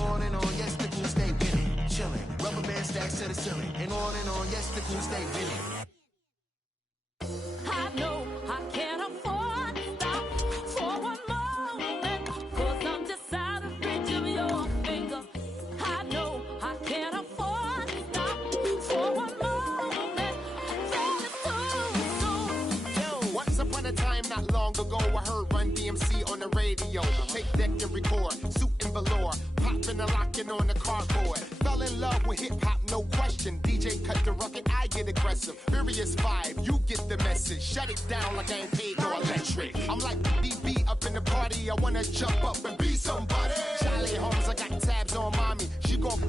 on and on, yes, the cool stay winning. Chilling, rubber band stacks to the ceiling. And on, yes, the cool stay winning. I know I can't afford to stop for one moment, 'cause I'm just out of reach of your finger. I know I can't afford to stop for one moment. Then it's too soon. Yo, once upon a time, not long ago, I heard Run DMC on the radio. Take deck and record, suit and velour, popping and locking on the cardboard. Fell in love with hip hop, no question. DJ cut the record, I get aggressive. Furious 5, you get the message. Shut it down like I ain't paid no electric. I'm like BB up in the party, I wanna jump up and be somebody. Charlie Holmes, I got tabs on mommy. She gon'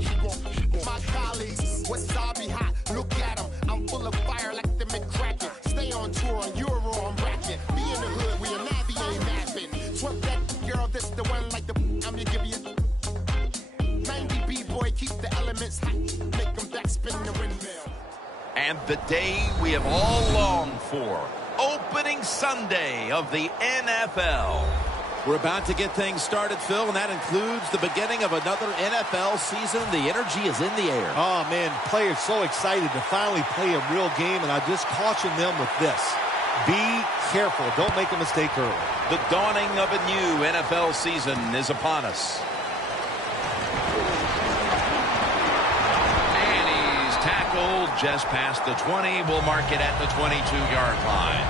my colleagues. Wasabi hot, look at them. I'm full of fire like the McCracken. Stay on tour on Euro, I'm racking. Be in the hood, we a Navi ain't mapping. Twerk that girl, this the one like the I'm gonna give you 90 B-boy, keep the elements hot. Make them backspin the windmill. And the day we have all longed for, opening Sunday of the NFL. We're about to get things started, Phil, and that includes the beginning of another NFL season. The energy is in the air. Oh, man, players so excited to finally play a real game, and I just caution them with this. Be careful. Don't make a mistake early. The dawning of a new NFL season is upon us. And he's tackled just past the 20. We'll mark it at the 22-yard line.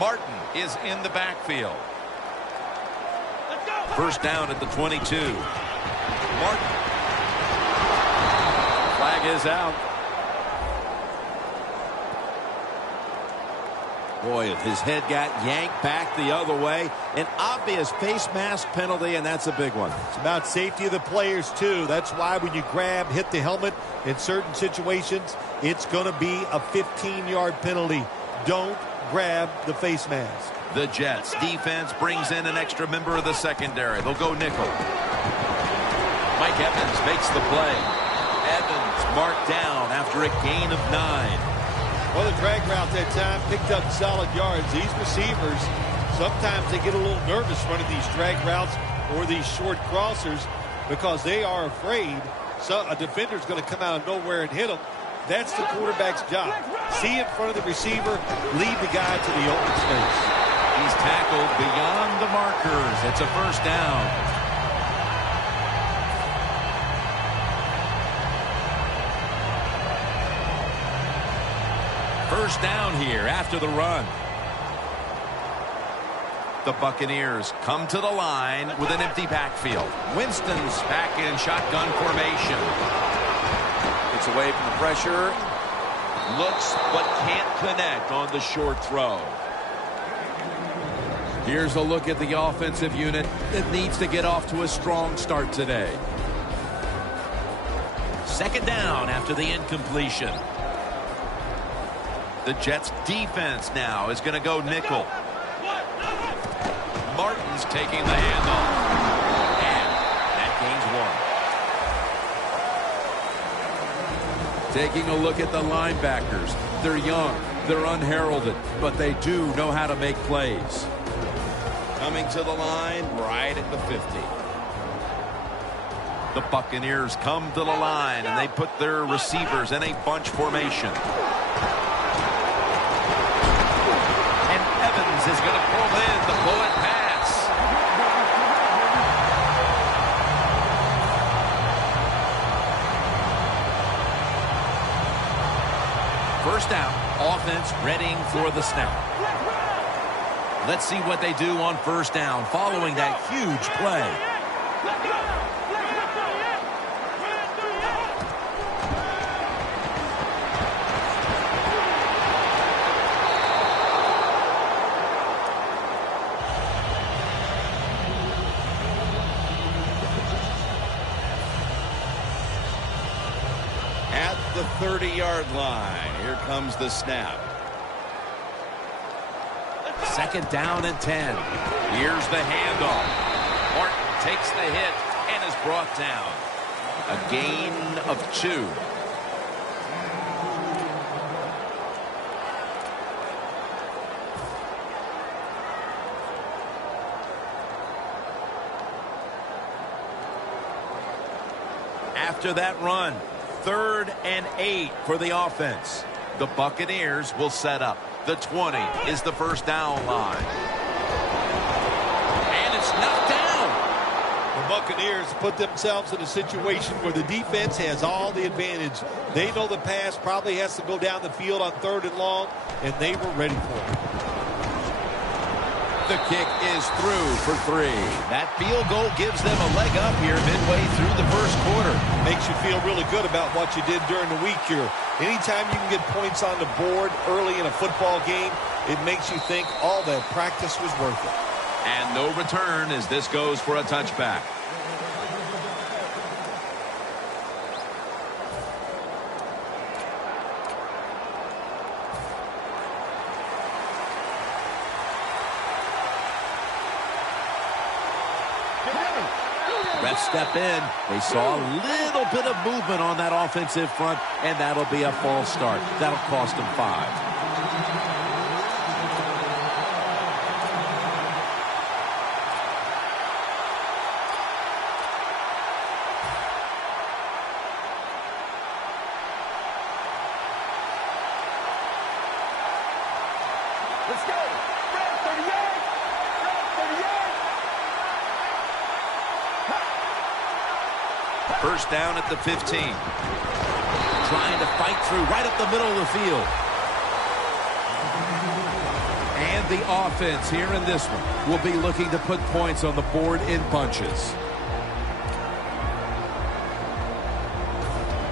Martin is in the backfield. First down at the 22. Martin. Flag is out. Boy, his head got yanked back the other way. An obvious face mask penalty, and that's a big one. It's about safety of the players, too. That's why when you grab, hit the helmet in certain situations, it's going to be a 15-yard penalty. Don't grab the face mask. The Jets defense brings in an extra member of the secondary. They'll go nickel. Mike Evans makes the play. Evans marked down after a gain of 9. Well, the drag route that time picked up solid yards. These receivers, sometimes they get a little nervous running these drag routes or these short crossers because they are afraid a defender's going to come out of nowhere and hit them. That's the quarterback's job. See in front of the receiver, lead the guy to the open space. He's tackled beyond the markers. It's a first down. First down here after the run. The Buccaneers come to the line with an empty backfield. Winston's back in shotgun formation. Gets away from the pressure. Looks but can't connect on the short throw. Here's a look at the offensive unit that needs to get off to a strong start today. Second down after the incompletion. The Jets defense now is going to go nickel. Martin's taking the handoff. And that gains 1. Taking a look at the linebackers. They're young, they're unheralded, but they do know how to make plays. Coming to the line right at the 50. The Buccaneers come to the line, and they put their receivers in a bunch formation. And Evans is going to pull in the bullet pass. First down, offense readying for the snap. Let's see what they do on first down following that huge play. At the 30-yard line, here comes the snap. Second down and 10. Here's the handoff. Martin takes the hit and is brought down. A gain of 2. After that run, 3rd and 8 for the offense. The Buccaneers will set up. The 20 is the first down line. And it's knocked down. The Buccaneers put themselves in a situation where the defense has all the advantage. They know the pass probably has to go down the field on 3rd and long, and they were ready for it. The kick is through for 3. That field goal gives them a leg up here midway through the first quarter. Makes you feel really good about what you did during the week here. Anytime you can get points on the board early in a football game, it makes you think all that practice was worth it. And no return as this goes for a touchback. Refs step in. They saw a little bit of movement on that offensive front, and that'll be a false start. That'll cost them 5. Let's go. Red 38. Red 38. First down at the 15. Trying to fight through right up the middle of the field. And the offense here in this one will be looking to put points on the board in bunches.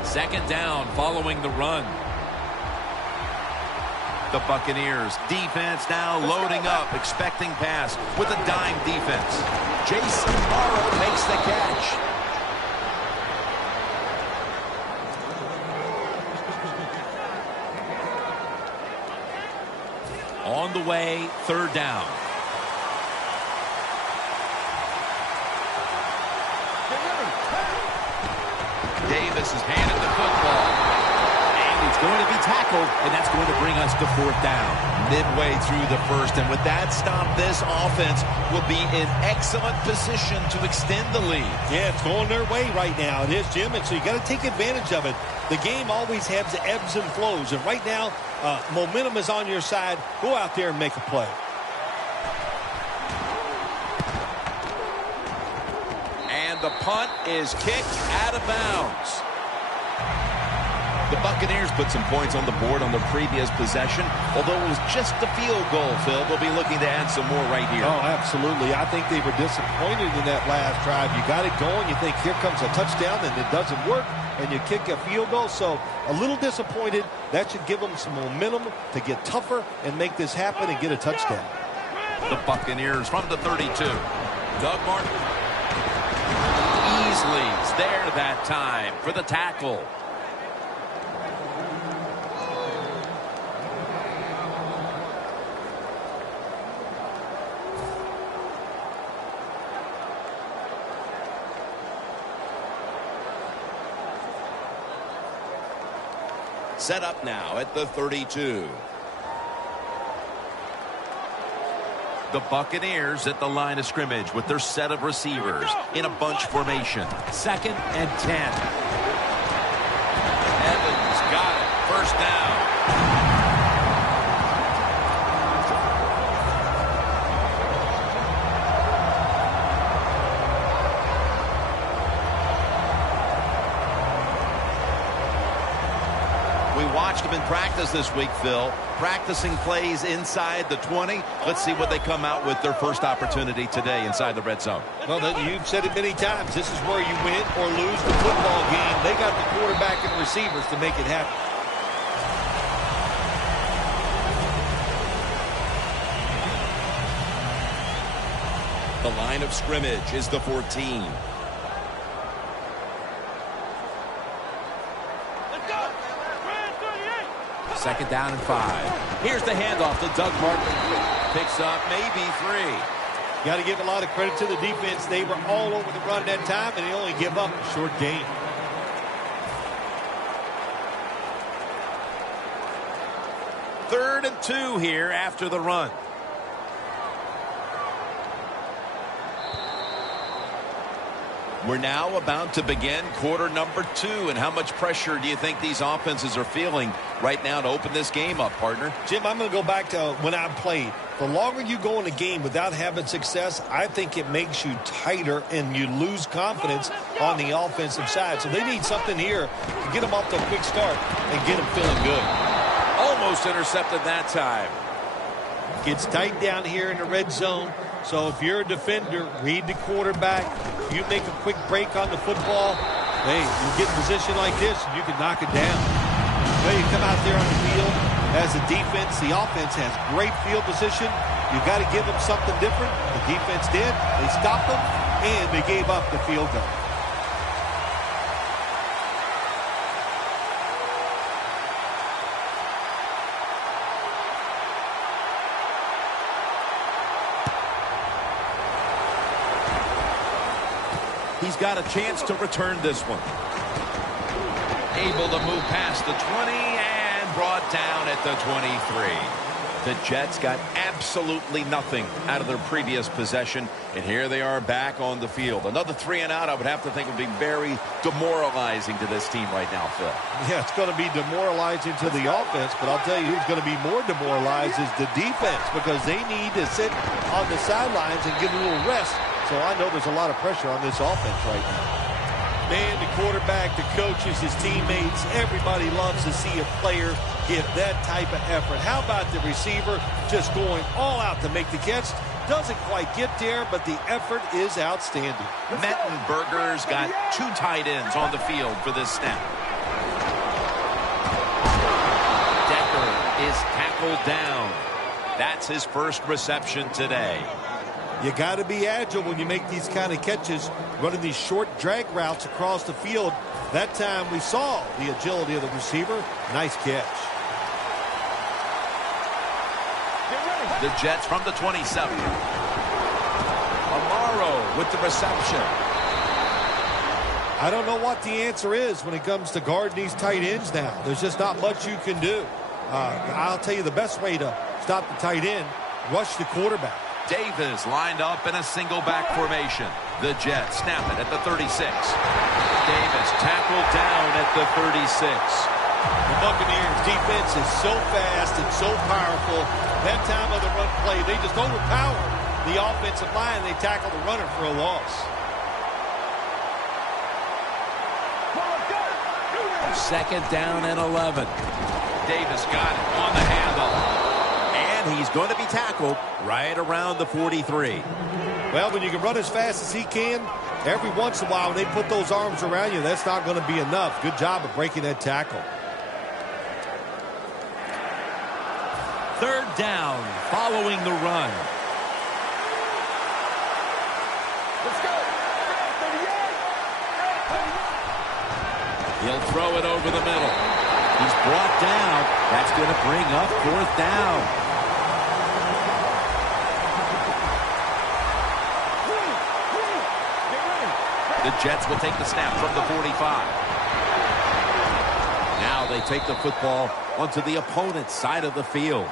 Second down following the run. The Buccaneers defense now loading up, expecting pass with a dime defense. Jason Morrow makes the catch. On the way, 3rd down. Davis is handed the football. And he's going to be tackled, and that's going to bring us to 4th down. Midway through the first, and with that stop, this offense will be in excellent position to extend the lead. Yeah, it's going their way right now. It is, Jim, and so you got to take advantage of it. The game always has ebbs and flows, and right now, momentum is on your side. Go out there and make a play. And the punt is kicked out of bounds. The Buccaneers put some points on the board on their previous possession. Although it was just a field goal, Phil, they'll be looking to add some more right here. Oh, absolutely. I think they were disappointed in that last drive. You got it going. You think here comes a touchdown, and it doesn't work, and you kick a field goal. So a little disappointed. That should give them some momentum to get tougher and make this happen and get a touchdown. The Buccaneers from the 32. Doug Martin. Easley's there that time for the tackle. Set up now at the 32. The Buccaneers at the line of scrimmage with their set of receivers in a bunch formation. 2nd and 10. Evans got it. First down. We watched them in practice this week, Phil. Practicing plays inside the 20. Let's see what they come out with their first opportunity today inside the red zone. Well, you've said it many times. This is where you win or lose the football game. They got the quarterback and receivers to make it happen. The line of scrimmage is the 14. Second down and 5. Here's the handoff to Doug Martin. Picks up maybe 3. Got to give a lot of credit to the defense. They were all over the run that time, and they only give up a short gain. Third and 2 here after the run. We're now about to begin quarter number 2. And how much pressure do you think these offenses are feeling right now to open this game up, partner? Jim, I'm going to go back to when I played. The longer you go in a game without having success, I think it makes you tighter and you lose confidence on the offensive side. So they need something here to get them off to a quick start and get them feeling good. Almost intercepted that time. Gets tight down here in the red zone. So if you're a defender, read the quarterback. You make a quick break on the football. Hey, you get in a position like this, you can knock it down. Well, you come out there on the field as a defense. The offense has great field position. You got to give them something different. The defense did. They stopped them, and they gave up the field goal. He's got a chance to return this one. Able to move past the 20 and brought down at the 23. The Jets got absolutely nothing out of their previous possession, and here they are back on the field. Another 3 and out, I would have to think, would be very demoralizing to this team right now, Phil. Yeah, it's going to be demoralizing to the offense, but I'll tell you who's going to be more demoralized is the defense, because they need to sit on the sidelines and get a little rest. So I know there's a lot of pressure on this offense right now. Man, the quarterback, the coaches, his teammates, everybody loves to see a player give that type of effort. How about the receiver just going all out to make the catch? Doesn't quite get there, but the effort is outstanding. Mettenberger's got 2 tight ends on the field for this snap. Decker is tackled down. That's his first reception today. You got to be agile when you make these kind of catches, running these short drag routes across the field. That time we saw the agility of the receiver. Nice catch. The Jets from the 27. Amaro with the reception. I don't know what the answer is when it comes to guarding these tight ends now. There's just not much you can do. I'll tell you the best way to stop the tight end, rush the quarterback. Davis lined up in a single back formation. The Jets snap it at the 36. Davis tackled down at the 36. The Buccaneers defense is so fast and so powerful. That time of the run play, they just overpower the offensive line. They tackle the runner for a loss. Second down and 11. Davis got it on the handle. And he's going to be tackled right around the 43. Well, when you can run as fast as he can, every once in a while when they put those arms around you, that's not going to be enough. Good job of breaking that tackle. Third down following the run. Let's go. He'll throw it over the middle. He's brought down. That's going to bring up 4th down. The Jets will take the snap from the 45. Now they take the football onto the opponent's side of the field.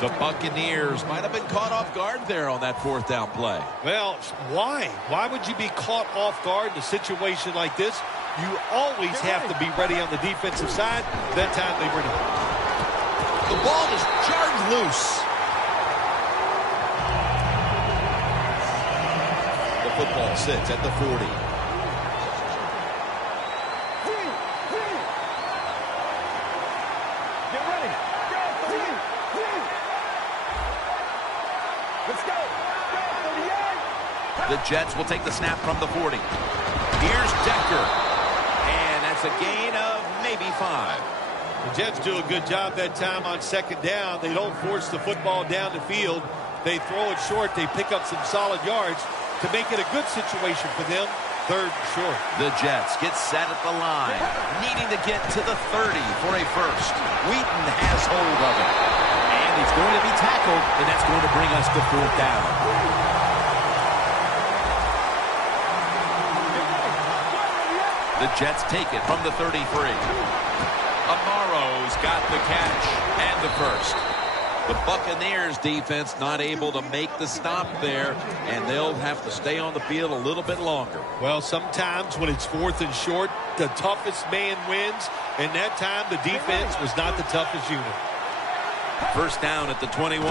The Buccaneers might have been caught off guard there on that 4th down play. Well, why? Why would you be caught off guard in a situation like this? You always have to be ready on the defensive side. That time they were not. The ball is jarred loose. The football sits at the 40. The Jets will take the snap from the 40. Here's Decker. And that's a gain of maybe 5. The Jets do a good job that time on second down. They don't force the football down the field. They throw it short. They pick up some solid yards to make it a good situation for them. 3rd and short. The Jets get set at the line, needing to get to the 30 for a first. Wheaton has hold of it. And he's going to be tackled, and that's going to bring us to 4th down. The Jets take it from the 33. Amaro's got the catch and the first. The Buccaneers defense not able to make the stop there, and they'll have to stay on the field a little bit longer. Well, sometimes when it's 4th and short, the toughest man wins, and that time the defense was not the toughest unit. First down at the 21.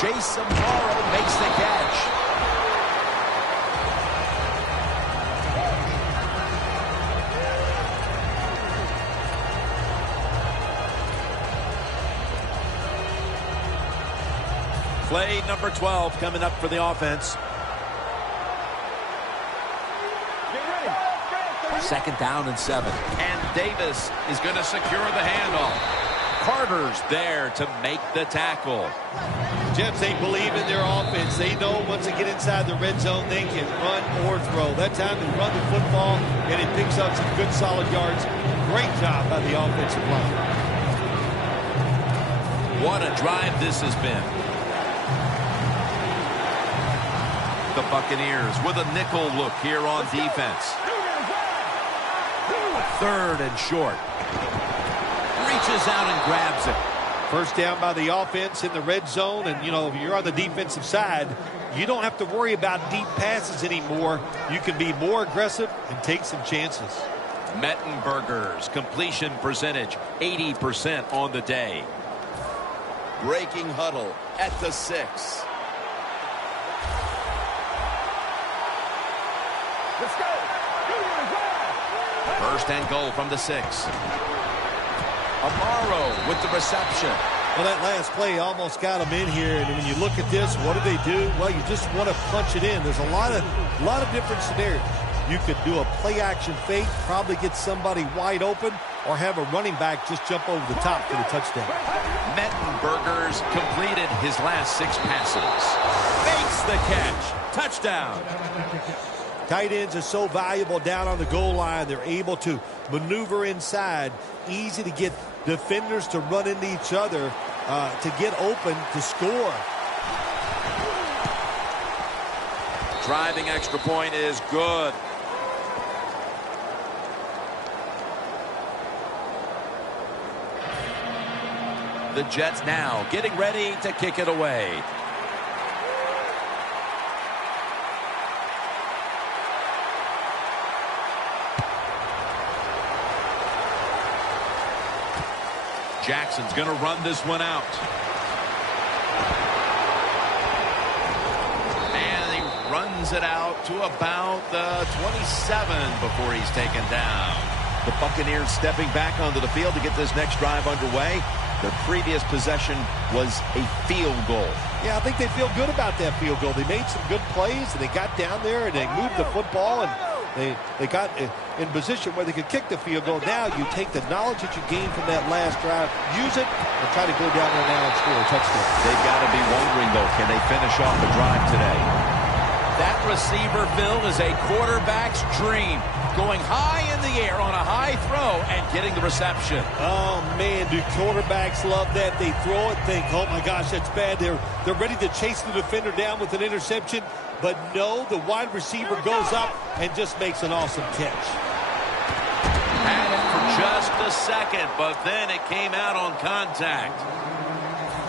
Jason Morrow makes the catch. Play number 12 coming up for the offense. Second down and 7. And Davis is going to secure the handoff. Carter's there to make the tackle. Jets, they believe in their offense. They know once they get inside the red zone, they can run or throw. That time they run the football, and it picks up some good solid yards. Great job by the offensive line. What a drive this has been. The Buccaneers with a nickel look here on defense. Third and short. Reaches out and grabs it. First down by the offense in the red zone, and, you know, if you're on the defensive side, you don't have to worry about deep passes anymore. You can be more aggressive and take some chances. Mettenberger's completion percentage, 80% on the day. Breaking huddle at the 6. Let's go. First and goal from the 6. Amaro with the reception. Well, that last play almost got them in here, and when you look at this, what do? Well, you just want to punch it in. There's a lot of different scenarios. You could do a play-action fake, probably get somebody wide open, or have a running back just jump over the top for the touchdown. Mettenberger's completed his last 6 passes. Makes the catch. Touchdown. Tight ends are so valuable down on the goal line. They're able to maneuver inside. Easy to get defenders to run into each other to get open to score. Driving extra point is good. The Jets now getting ready to kick it away. Jackson's going to run this one out. And he runs it out to about the 27 before he's taken down. The Buccaneers stepping back onto the field to get this next drive underway. Their previous possession was a field goal. Yeah, I think they feel good about that field goal. They made some good plays, and they got down there, and they moved the football, and they got in position where they could kick the field goal. Now you take the knowledge that you gained from that last drive, use it, and try to go down there now and score a touchdown. They've got to be wondering, though, can they finish off the drive today? That receiver, Phil, is a quarterback's dream. Going high in the air on a high throw and getting the reception. Oh, man, do quarterbacks love that. They throw it, think, oh, my gosh, that's bad. They're ready to chase the defender down with an interception. But no, the wide receiver goes up and just makes an awesome catch. Had it for just a second, but then it came out on contact.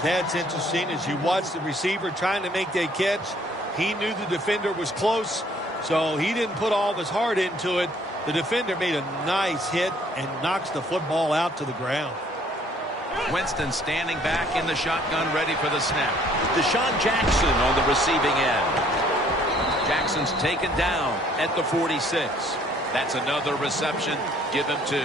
That's interesting. As you watch the receiver trying to make that catch, he knew the defender was close, so he didn't put all of his heart into it. The defender made a nice hit and knocks the football out to the ground. Winston standing back in the shotgun, ready for the snap. Deshaun Jackson on the receiving end. Jackson's taken down at the 46. That's another reception. Give him 2.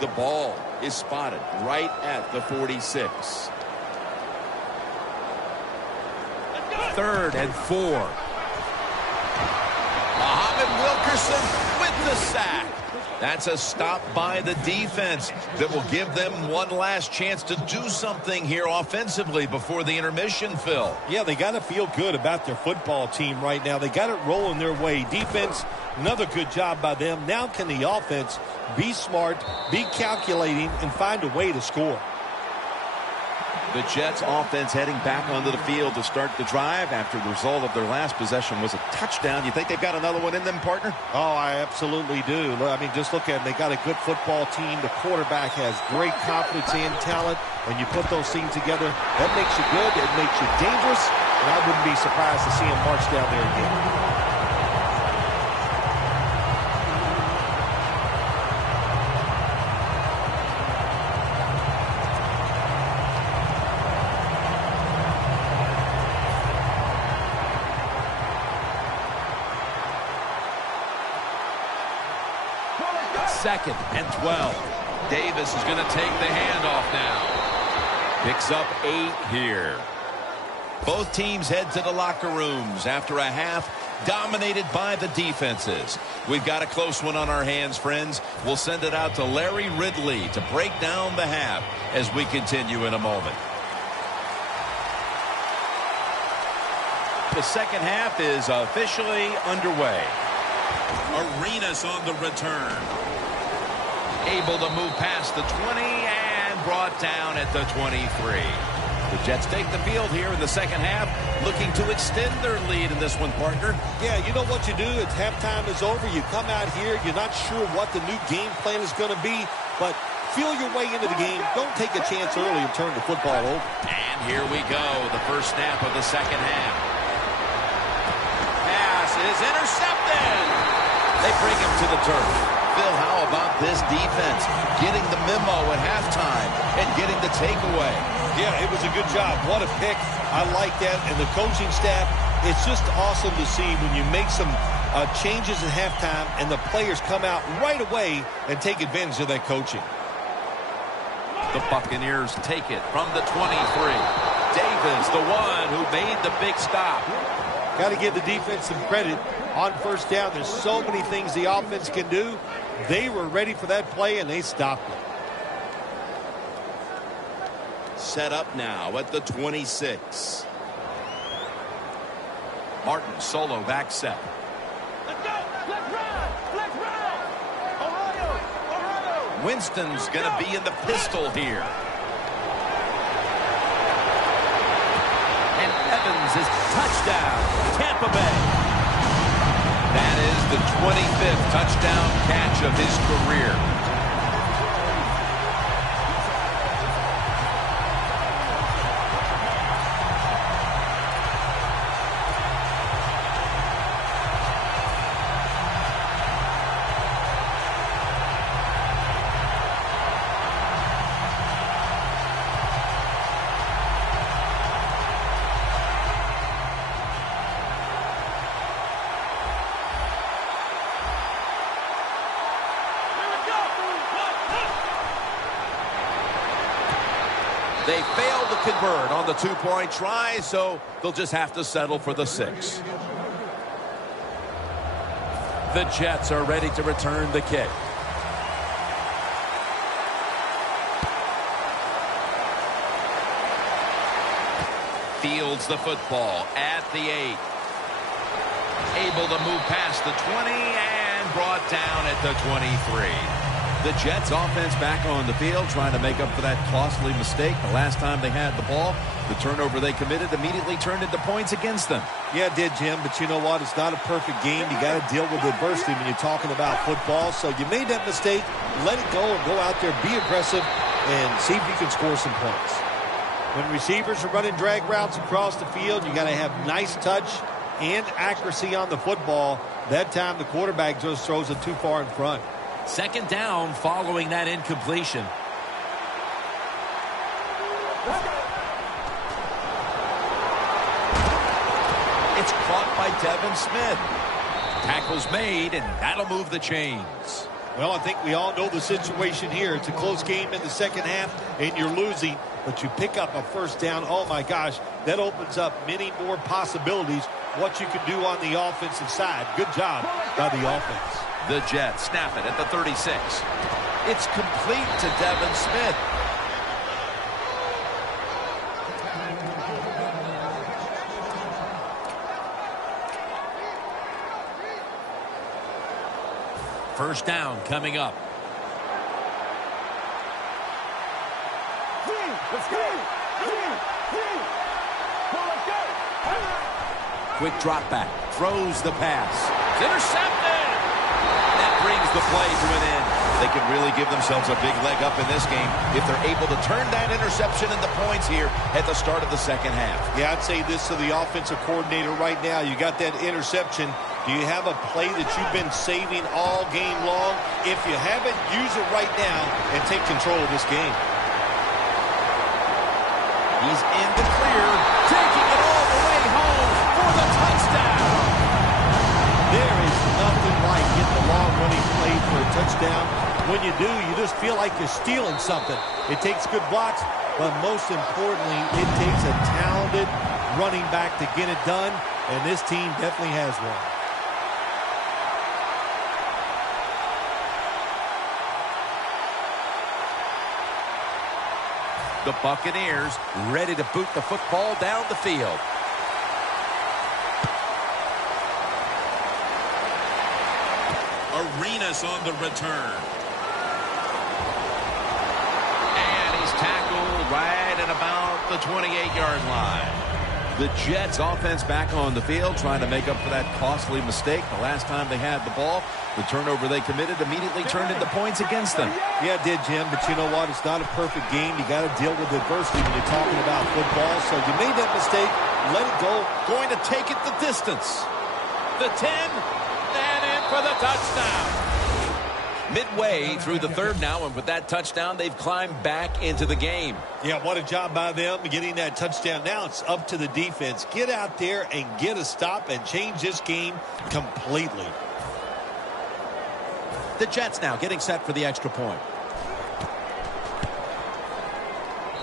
The ball is spotted right at the 46. 3rd and 4. Muhammad Wilkerson with the sack. That's a stop by the defense that will give them one last chance to do something here offensively before the intermission, Phil. Yeah, they got to feel good about their football team right now. They got it rolling their way. Defense, another good job by them. Now can the offense be smart, be calculating, and find a way to score? The Jets offense heading back onto the field to start the drive after the result of their last possession was a touchdown. You think they've got another one in them, partner? Oh, I absolutely do. I mean, just look at them. They got a good football team. The quarterback has great confidence and talent. When you put those things together, that makes you good. It makes you dangerous. And I wouldn't be surprised to see him march down there again. Second and 12. Davis is going to take the handoff now. Picks up 8 here. Both teams head to the locker rooms after a half dominated by the defenses. We've got a close one on our hands, friends. We'll send it out to Larry Ridley to break down the half as we continue in a moment. The second half is officially underway. Arenas on the return. Able to move past the 20 and brought down at the 23. The Jets take the field here in the second half, looking to extend their lead in this one, partner. Yeah, you know what you do? It's halftime is over. You come out here. You're not sure what the new game plan is going to be, but feel your way into the game. Don't take a chance early and turn the football over. And here we go, the first snap of the second half. Pass is intercepted. They bring him to the turf. Phil, how about this defense? Getting the memo at halftime and getting the takeaway. Yeah, it was a good job. What a pick. I like that. And the coaching staff, it's just awesome to see when you make some changes at halftime and the players come out right away and take advantage of that coaching. The Buccaneers take it from the 23. Davis, the one who made the big stop. Got to give the defense some credit. On first down, there's so many things the offense can do. They were ready for that play, and they stopped it. Set up now at the 26. Martin solo back set. Let's go! Let's run! Let's run! Ohio! Winston's going to be in the pistol here. And Evans is touchdown. Tampa Bay. That is the 25th touchdown catch of his career. They failed to convert on the two-point try, so they'll just have to settle for the 6. The Jets are ready to return the kick. Fields the football at the 8. Able to move past the 20 and brought down at the 23. The Jets offense back on the field trying to make up for that costly mistake. The last time they had the ball, the turnover they committed immediately turned into points against them. Yeah, it did, Jim, but you know what? It's not a perfect game. You got to deal with adversity when you're talking about football. So you made that mistake. Let it go and go out there, be aggressive, and see if you can score some points. When receivers are running drag routes across the field, you got to have nice touch and accuracy on the football. That time the quarterback just throws it too far in front. Second down following that incompletion. It's caught by Devin Smith. Tackle's made, and that'll move the chains. Well, I think we all know the situation here. It's a close game in the second half, and you're losing, but you pick up a first down. Oh, my gosh, that opens up many more possibilities, what you can do on the offensive side. Good job by the offense. The Jets snap it at the 36. It's complete to Devin Smith. First down coming up. Quick drop back. Throws the pass. It's intercepted. That brings the play to an end. They can really give themselves a big leg up in this game if they're able to turn that interception into points here at the start of the second half. Yeah, I'd say this to the offensive coordinator right now. You got that interception. Do you have a play that you've been saving all game long? If you haven't, use it right now and take control of this game. He's in the clear, taking it all the way home for the touchdown. There is nothing like getting the long-running play for a touchdown. When you do, you just feel like you're stealing something. It takes good blocks, but most importantly, it takes a talented running back to get it done, and this team definitely has one. The Buccaneers ready to boot the football down the field. Arenas on the return. And he's tackled right at about the 28-yard line. The Jets offense back on the field trying to make up for that costly mistake the last time they had the ball. The turnover they committed immediately turned into points against them. Yeah, it did, Jim, but you know what? It's not a perfect game. You got to deal with adversity when you're talking about football. So you made that mistake. Let it go. Going to take it the distance. The 10, and in for the touchdown. Midway through the third now, and with that touchdown, they've climbed back into the game. Yeah, what a job by them getting that touchdown. Now it's up to the defense. Get out there and get a stop and change this game completely. The Jets now getting set for the extra point.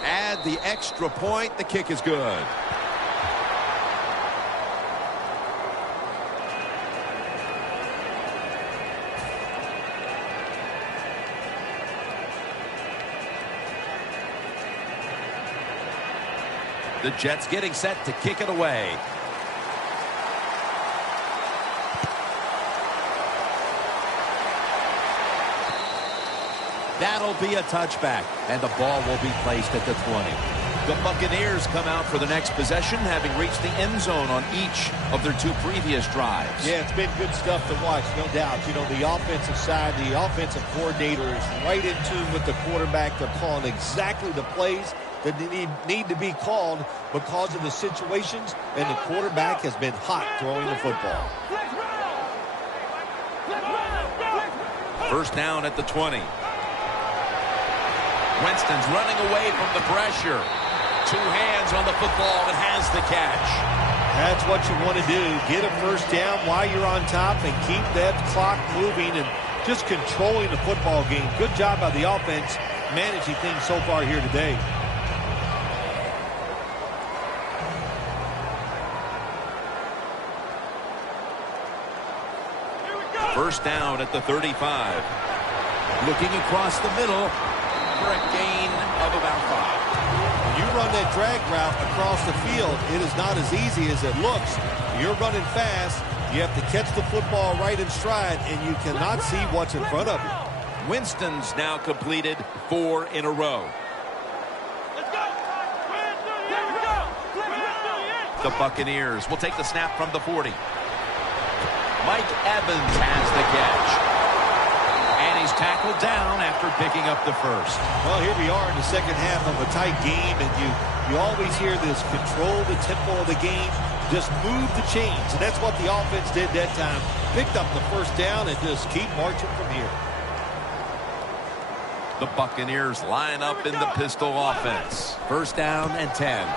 Add the extra point. The kick is good. The Jets getting set to kick it away. That'll be a touchback, and the ball will be placed at the 20. The Buccaneers come out for the next possession, having reached the end zone on each of their two previous drives. Yeah, it's been good stuff to watch, no doubt. You know, the offensive side, the offensive coordinator is right in tune with the quarterback. They're calling exactly the plays that need to be called because of the situations, and the quarterback has been hot throwing the football. First down at the 20. Winston's running away from the pressure. Two hands on the football and has the catch. That's what you want to do. Get a first down while you're on top and keep that clock moving and just controlling the football game. Good job by the offense managing things so far here today. First down at the 35. Looking across the middle for a gain of about 5. When you run that drag route across the field, it is not as easy as it looks. You're running fast. You have to catch the football right in stride, and you cannot see what's in front of you. Winston's now completed 4 in a row. The Buccaneers will take the snap from the 40. Mike Evans has the catch. And he's tackled down after picking up the first. Well, here we are in the second half of a tight game, and you always hear this: control the tempo of the game, just move the chains. And that's what the offense did that time. Picked up the first down and just keep marching from here. The Buccaneers line up in the pistol offense. First down and 10.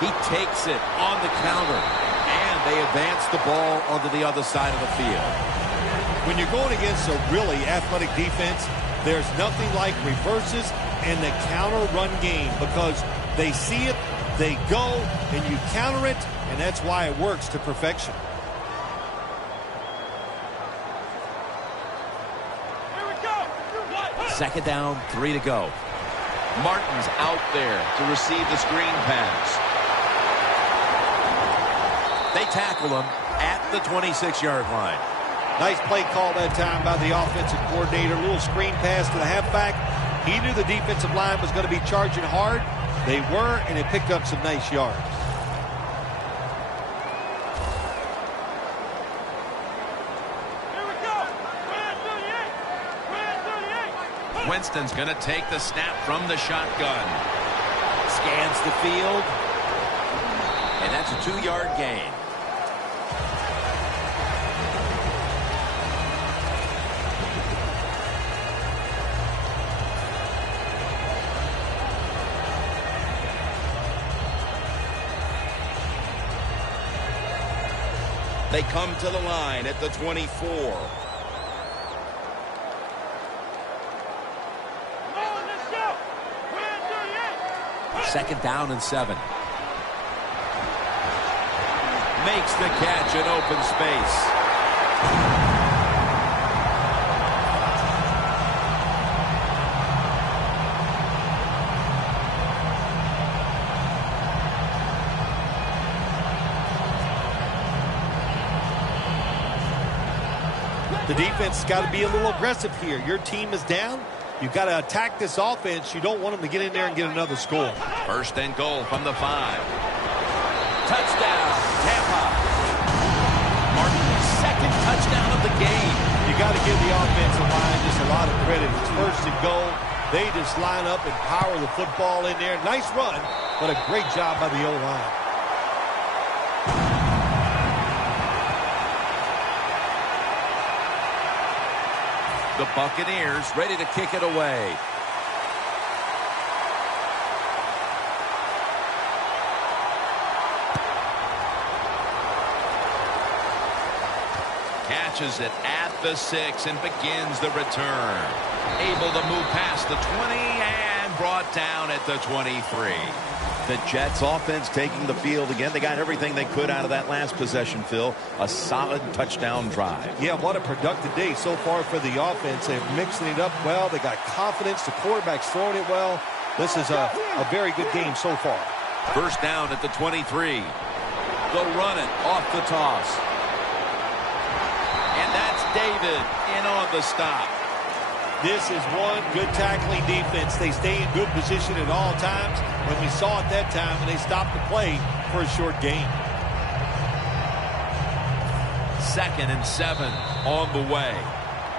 He takes it on the counter. They advance the ball onto the other side of the field. When you're going against a really athletic defense, there's nothing like reverses and the counter run game, because they see it, they go, and you counter it, and that's why it works to perfection. Here we go. Second down, 3 to go. Martin's out there to receive the screen pass. They tackle him at the 26-yard line. Nice play call that time by the offensive coordinator. A little screen pass to the halfback. He knew the defensive line was going to be charging hard. They were, and it picked up some nice yards. Winston's going to take the snap from the shotgun. Scans the field. And that's a 2-yard gain. They come to the line at the 24. Second down and 7. Makes the catch in open space. The defense has got to be a little aggressive here. Your team is down. You've got to attack this offense. You don't want them to get in there and get another score. First and goal from the 5. Touchdown, Tampa. Martin's second touchdown of the game. You got to give the offensive line just a lot of credit. It's first and goal. They just line up and power the football in there. Nice run, but a great job by the O-line. The Buccaneers ready to kick it away. Catches it at the 6 and begins the return. Able to move past the 20 and brought down at the 23. The Jets offense taking the field again. They got everything they could out of that last possession, Phil. A solid touchdown drive. Yeah, what a productive day so far for the offense. They're mixing it up well. They got confidence. The quarterback's throwing it well. This is a very good game so far. First down at the 23. They'll run it off the toss. And that's David in on the stop. This is one good tackling defense. They stay in good position at all times. When we saw it that time, and they stopped the play for a short gain. Second and 7 on the way.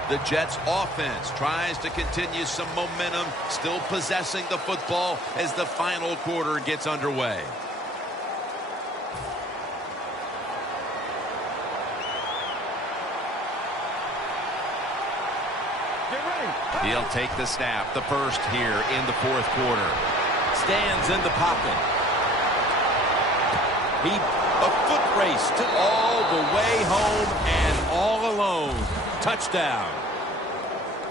The Jets offense tries to continue some momentum, still possessing the football as the final quarter gets underway. He'll take the snap, the first here in the fourth quarter. Stands in the pocket. A foot race to all the way home and all alone. Touchdown.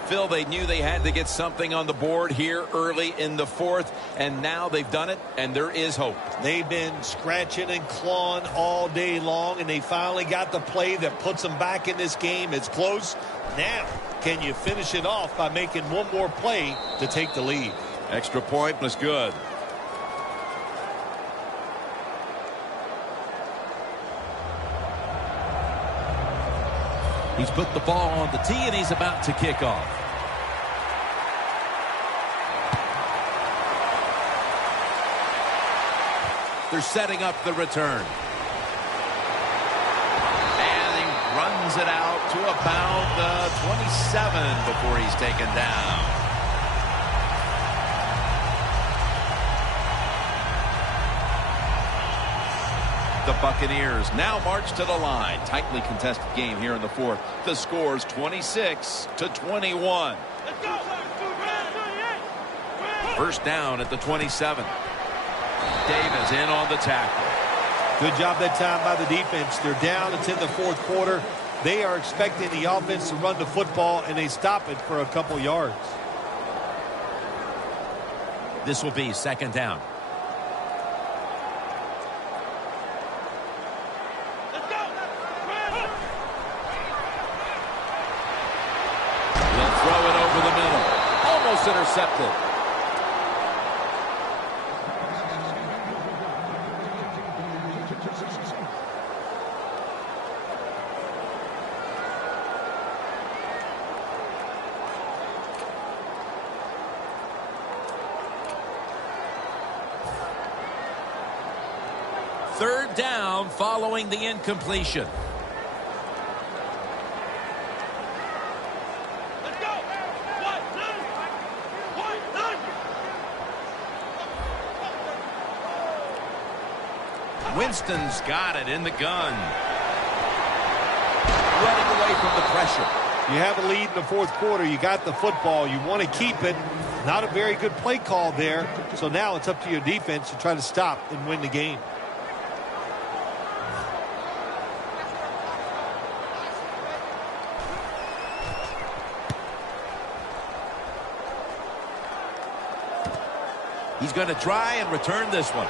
Phil, they knew they had to get something on the board here early in the fourth, and now they've done it, and there is hope. They've been scratching and clawing all day long, and they finally got the play that puts them back in this game. It's close. Now, can you finish it off by making one more play to take the lead? Extra point was good. He's put the ball on the tee, and he's about to kick off. They're setting up the return. And he runs it out to about the 27 before he's taken down. The Buccaneers now march to the line. Tightly contested game here in the fourth. The score's 26-21. First down at the 27. Davis in on the tackle. Good job that time by the defense. They're down. It's in the fourth quarter. They are expecting the offense to run the football, and they stop it for a couple yards. This will be second down. Throw it over the middle. Almost intercepted. third down following the incompletion. Let's go. 1, 2, 1, 2. Winston's got it in the gun. Running away from the pressure. You have a lead in the fourth quarter. You got the football. You want to keep it. Not a very good play call there. So now it's up to your defense to try to stop and win the game. He's going to try and return this one.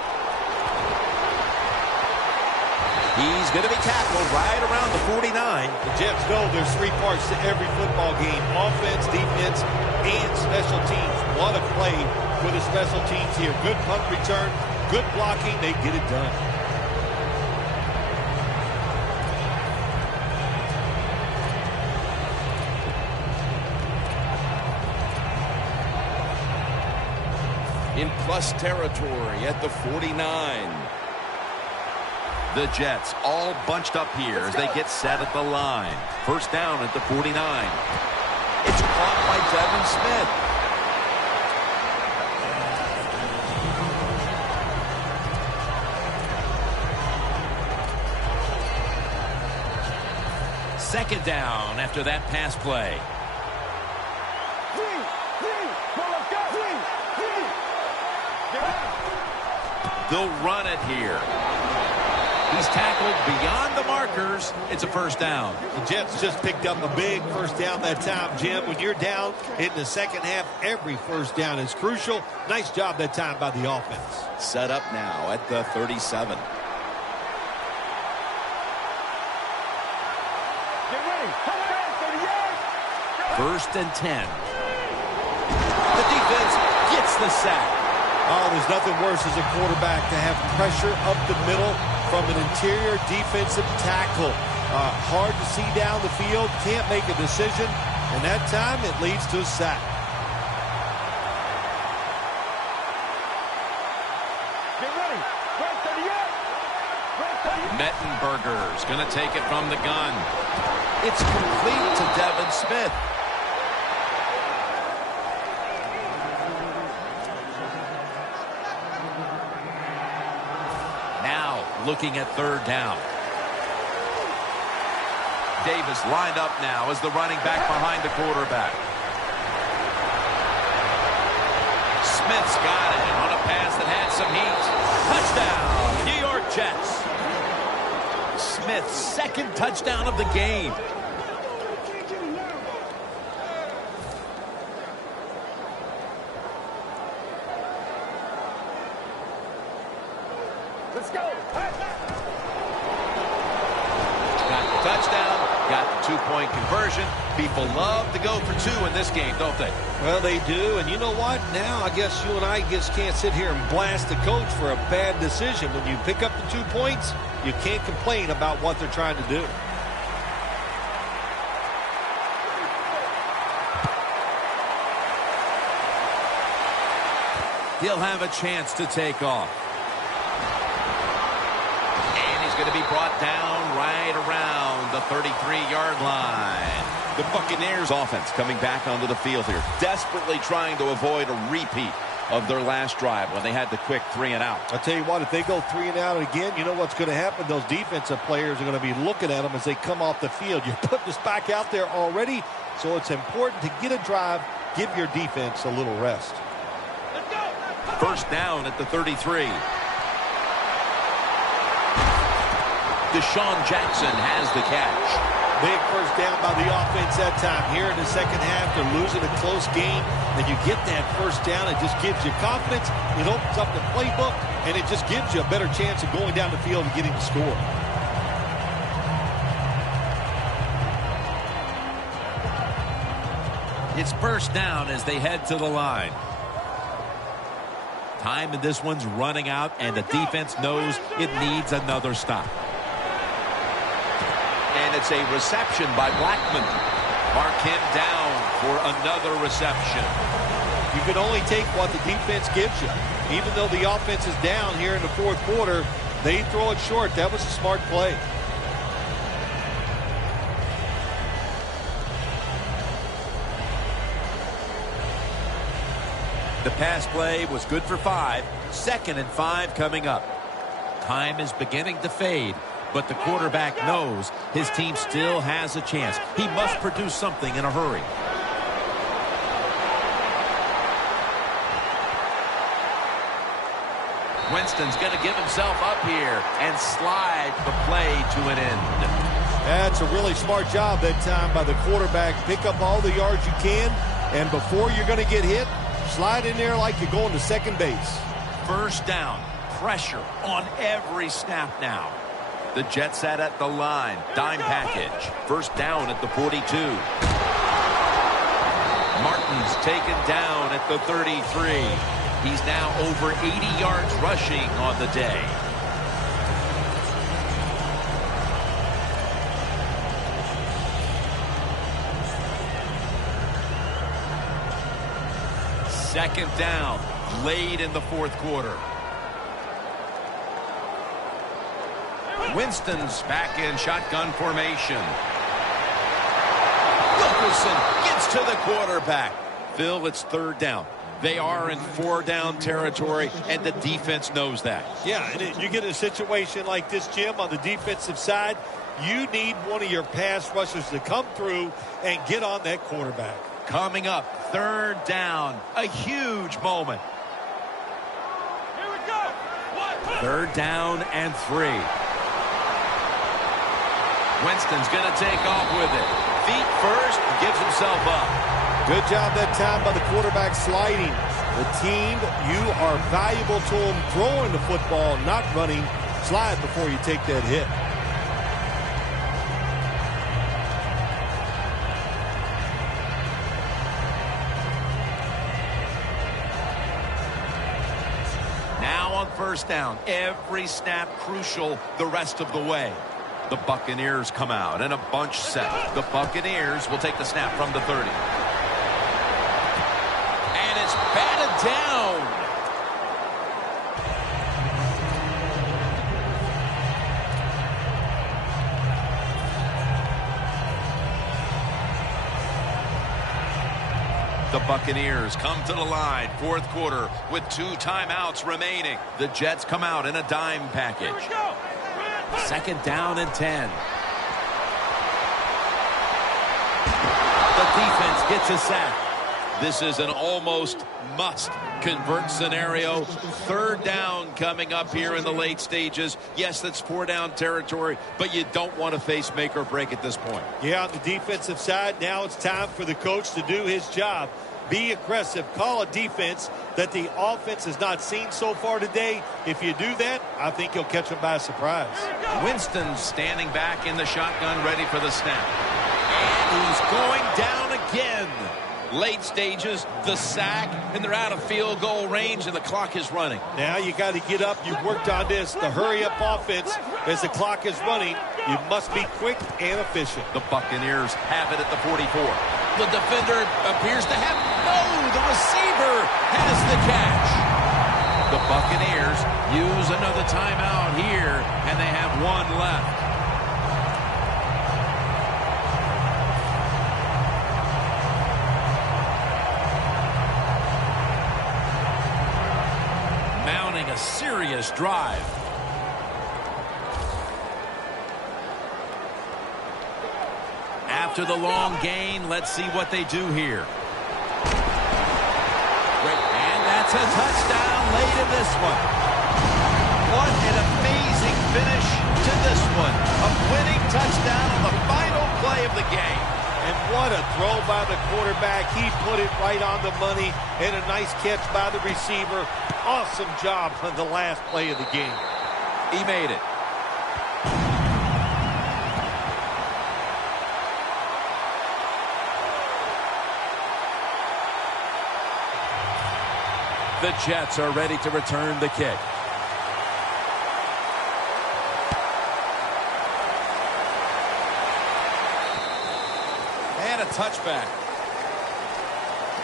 He's going to be tackled right around the 49. The Jets know there's three parts to every football game: offense, defense, and special teams. What a play for the special teams here. Good punt return, good blocking. They get it done. In plus territory at the 49. The Jets all bunched up here as they get set at the line. First down at the 49. It's caught by Devin Smith. Second down after that pass play. They'll run it here. He's tackled beyond the markers. It's a first down. The Jets just picked up a big first down that time, Jim. When you're down in the second half, every first down is crucial. Nice job that time by the offense. Set up now at the 37. First and 10. The defense gets the sack. Oh, there's nothing worse as a quarterback to have pressure up the middle from an interior defensive tackle. Hard to see down the field, can't make a decision, and that time it leads to a sack. Get ready. Mettenberger's going to take it from the gun. It's complete to Devin Smith. Looking at third down. Davis lined up now as the running back behind the quarterback. Smith's got it on a pass that had some heat. Touchdown, New York Jets. Smith's second touchdown of the game. Let's go. Got the touchdown, got the two-point conversion. People love to go for two in this game, don't they? Well, they do, and you know what? Now I guess you and I just can't sit here and blast the coach for a bad decision. When you pick up the 2 points, you can't complain about what they're trying to do. He'll have a chance to take off. Going to be brought down right around the 33-yard line. The Buccaneers offense coming back onto the field here, desperately trying to avoid a repeat of their last drive when they had the quick 3 and out. I'll tell you what, if they go 3 and out again, you know what's going to happen? Those defensive players are going to be looking at them as they come off the field. You're putting this back out there already, so it's important to get a drive, give your defense a little rest. Let's go. First down at the 33. Deshaun Jackson has the catch. Big first down by the offense that time. Here in the second half, they're losing a close game, and you get that first down. It just gives you confidence. It opens up the playbook, and it just gives you a better chance of going down the field and getting the score. It's first down as they head to the line. Time in this one's running out, and the defense knows it needs another stop. And it's a reception by Blackman. Mark him down for another reception. You can only take what the defense gives you. Even though the offense is down here in the fourth quarter, They throw it short. That was a smart play. The pass play was good for 5. 2nd and 5 coming up. Time is beginning to fade, but the quarterback knows his team still has a chance. He must produce something in a hurry. Winston's going to give himself up here and slide the play to an end. That's a really smart job that time by the quarterback. Pick up all the yards you can, and before you're going to get hit, slide in there like you're going to second base. First down. Pressure on every snap now. The Jets set at the line. Dime package. First down at the 42. Martin's taken down at the 33. He's now over 80 yards rushing on the day. Second down, late in the 4th quarter. Winston's back in shotgun formation. Wilkerson gets to the quarterback. Phil, it's 3rd down. They are in 4-down territory, and the defense knows that. Yeah, and you get a situation like this, Jim, on the defensive side, you need one of your pass rushers to come through and get on that quarterback. Coming up, 3rd down, a huge moment. Here we go. 3rd down and 3. Winston's going to take off with it. Feet first, gives himself up. Good job that time by the quarterback sliding. The team, you are valuable to them throwing the football, not running. Slide before you take that hit. Now on 1st down, every snap crucial the rest of the way. The Buccaneers come out and a bunch set. The Buccaneers will take the snap from the 30. And it's batted down. The Buccaneers come to the line, 4th quarter, with 2 timeouts remaining. The Jets come out in a dime package. Here we go. 2nd down and 10. The defense gets a sack. This is an almost must-convert scenario. 3rd down coming up here in the late stages. Yes, that's 4-down territory, but you don't want to face make or break at this point. Yeah, on the defensive side, now it's time for the coach to do his job. Be aggressive. Call a defense that the offense has not seen so far today. If you do that, I think you'll catch them by surprise. Winston's standing back in the shotgun, ready for the snap. And he's going down again. Late stages, the sack, and they're out of field goal range, and the clock is running. Now you got to get up. You've worked on this. The hurry-up offense as the clock is running. You must be quick and efficient. The Buccaneers have it at the 44. The defender appears to have the receiver has the catch. The Buccaneers use another timeout here, and they have 1 left. Mounting a serious drive. After the long gain, let's see what they do here. And that's a touchdown late in this one. What an amazing finish to this one. A winning touchdown on the final play of the game. And what a throw by the quarterback. He put it right on the money, and a nice catch by the receiver. Awesome job on the last play of the game. He made it. The Jets are ready to return the kick. And a touchback.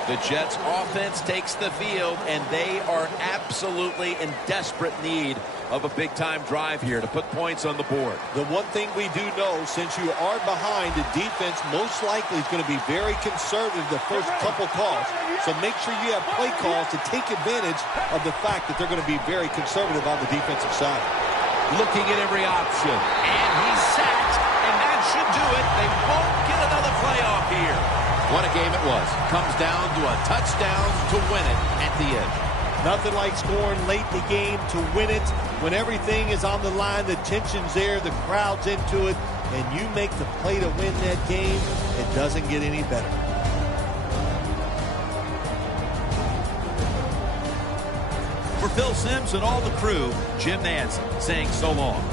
The Jets offense takes the field, and they are absolutely in desperate need of a big-time drive here to put points on the board. The one thing we do know, since you are behind, the defense most likely is going to be very conservative the first couple calls. So make sure you have play calls to take advantage of the fact that they're going to be very conservative on the defensive side. Looking at every option, and he's sacked, and that should do it. They won't get another playoff here. What a game it was. Comes down to a touchdown to win it at the end. Nothing like scoring late in the game to win it. When everything is on the line, the tension's there, the crowd's into it, and you make the play to win that game, it doesn't get any better. For Phil Simms and all the crew, Jim Nantz saying so long.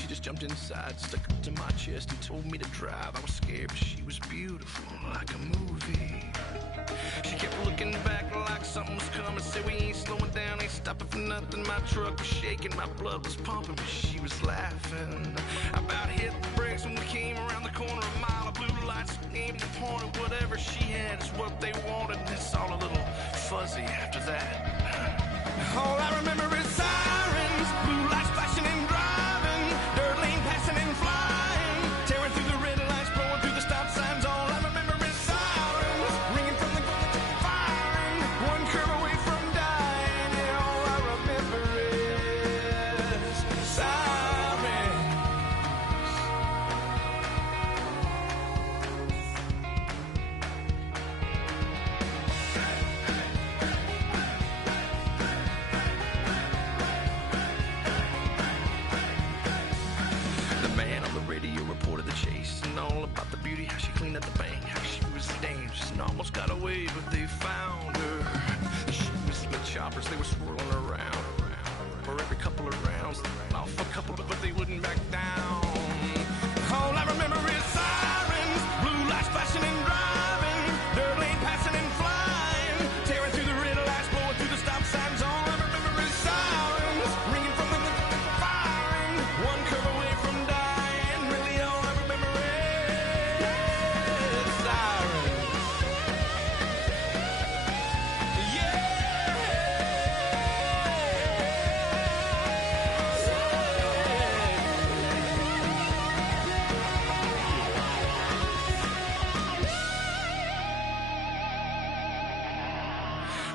She just jumped inside, stuck it to my chest and told me to drive. I was scared, but she was beautiful, like a movie. She kept looking back like something was coming. Said we ain't slowing down, ain't stopping for nothing. My truck was shaking, my blood was pumping, but she was laughing. I about hit the brakes when we came around the corner. A mile of blue lights aimed and pointed. Whatever she had is what they wanted. And it's all a little fuzzy after that. All I remember is sirens, blue lights flashing and driving, dirt lane passing and flying, tearing through the red lights, blowing through the stop signs. All I remember is sirens, ringing from the firing, one curve away from dying. Yeah, all I remember is sirens. Reported the chase and all about the beauty, how she cleaned up the bank, how she was dangerous and almost got away, but they found her. She was with choppers, they were swirling around for every couple of rounds, off a couple, but they wouldn't back down. All I remember is sirens, blue lights flashing and driving, dirt lane passing and flying, tearing through the red lights, blowing through the stop signs. All I remember is sirens, ringing from the firing, one curve away from dying. Really all I remember is sirens.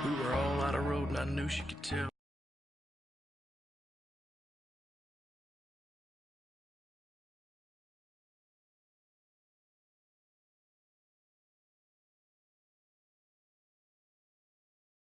We were all out of road and I knew she could tell.